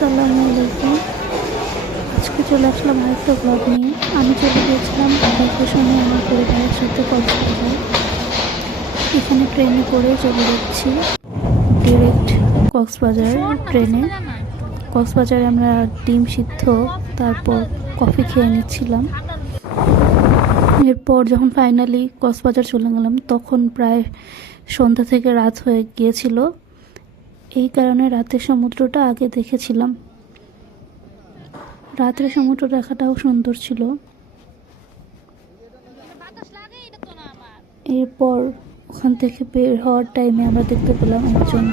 আসসালামু আলাইকুম। আজকে চলে আসলাম আরেকটা ব্লগ নিয়ে। আমি চলে গিয়েছিলাম ভ্যাকেশনে আমার পরিবারের সাথে কক্সবাজার। এখানে ট্রেনে করে চলে যাচ্ছি ডিরেক্ট কক্সবাজার ট্রেনে। কক্সবাজারে আমরা ডিম সিদ্ধ তারপর কফি খেয়ে নিচ্ছিলাম। এরপর যখন ফাইনালি কক্সবাজার চলে গেলাম তখন প্রায় সন্ধ্যা থেকে রাত হয়ে গিয়েছিল। এই কারণে রাতের সমুদ্রটা আগে দেখেছিলাম। রাতের সমুদ্র দেখাটাও সুন্দর ছিল। এরপর ওখান থেকে বের হওয়ার টাইমে আমরা দেখতে পেলাম একজন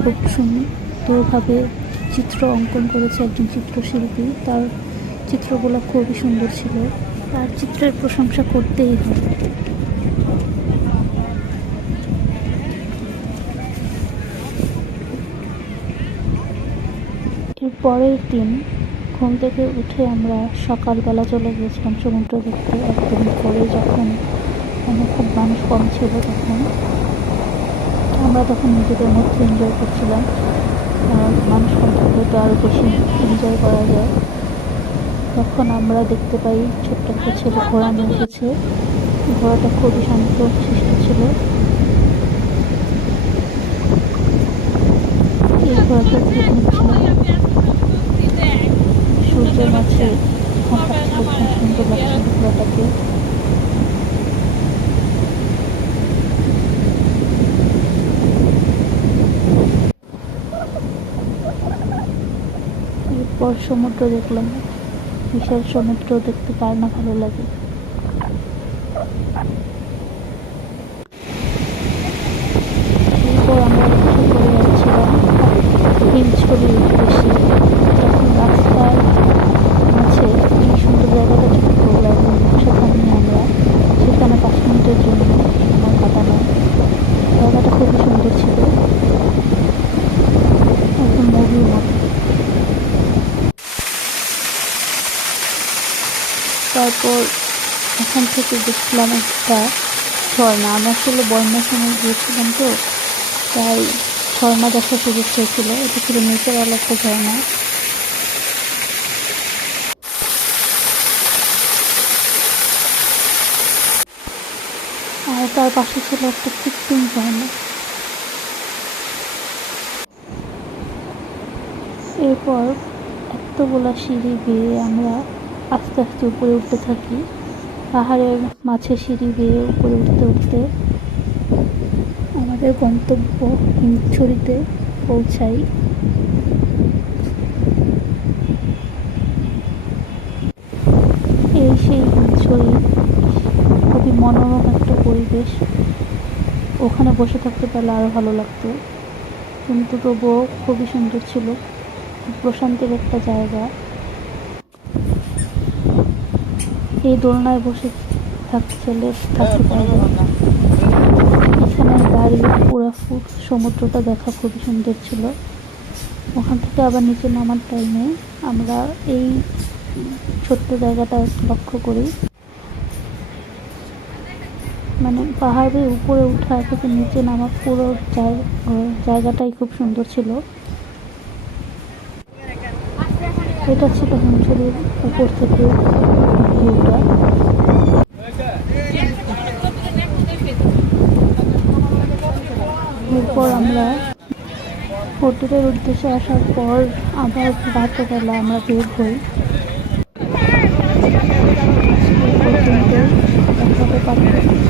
খুব সুন্দরভাবে চিত্র অঙ্কন করেছে একজন চিত্রশিল্পী। তার চিত্রগুলো খুবই সুন্দর ছিল। তার চিত্রের প্রশংসা করতেই হয়। এর পরের দিন ঘুম থেকে উঠে আমরা সকালবেলা চলে গিয়েছিলাম সমুদ্র দেখতে। একদম পরে যখন খুব মানুষ কম ছিল তখন আমরা নিজেদের মধ্যে এনজয় করছিলাম। মানুষ কম থাকলে তো আরও বেশি এনজয় করা যায়। তখন আমরা দেখতে পাই ছোট্ট একটা ছেলে ঘোড়া নিয়ে এসেছে। ঘোড়াটা খুবই শান্ত শিষ্ট ছিল। এই ঘোড়াটা নিচ্ছিলাম সূর্যের মাঝে হাঁটাচ্ছিল, খুব সুন্দর লাগছিল ঘোড়াটাকে। এরপর সমুদ্র দেখলাম। বিশাল সমুদ্র দেখতে কার না ভালো লাগে। এরপর আমরা রিক্সা করে যাচ্ছিলাম হিমছড়ির উদ্দেশ্যে। তখন রাস্তার মাঝে এই সুন্দর জায়গাটা চোখে পড়ল এবং সেখানে আমরা সেখানে 5 মিনিটের জন্য সময় কাটানো। জায়গাটা খুবই সুন্দর ছিল, একদম মুভির মতো। তারপর এখান থেকে দেখলাম একটা ঝর্ণা। আমি আসলে বন্যার সময় গিয়েছিলাম তো, তাই ঝর্ণা দেখার সুযোগ হয়েছিল। এটা ছিল ন্যাচারাল একটা ঝর্ণা। আর তার পাশে ছিল একটা কৃত্রিম ঝর্ণা। এরপর এতগুলা সিঁড়ি বেয়ে আমরা আস্তে আস্তে উপরে উঠতে থাকি। পাহাড়ের মাঝে সিঁড়ি বেয়ে উপরে উঠতে উঠতে আমাদের গন্তব্য হিমছড়িতে পৌঁছাই। এই সেই হিমছড়ি, খুবই মনোরম একটা পরিবেশ। ওখানে বসে থাকতে পারলে আরও ভালো লাগতো, কিন্তু তবুও খুবই সুন্দর ছিল। প্রশান্তির একটা জায়গা। এই দোলনায় বসে থাকতে পারবে। এখানে দাঁড়িয়ে পুরো সমুদ্রটা দেখা খুবই সুন্দর ছিল। ওখান থেকে আবার নিচে নামার টাইমে আমরা এই ছোট্ট জায়গাটা লক্ষ্য করি। পাহাড়ের উপরে উঠা থেকে নিচে নামা পুরো জায়গাটাই খুব সুন্দর ছিল। এটা ছিল হিমছড়ির উপর থেকে ভিউটা। এরপর আমরা হোটেলের উদ্দেশ্যে আসার পর আবার রাতেরবেলা আমরা বের হই। দেখা হবে।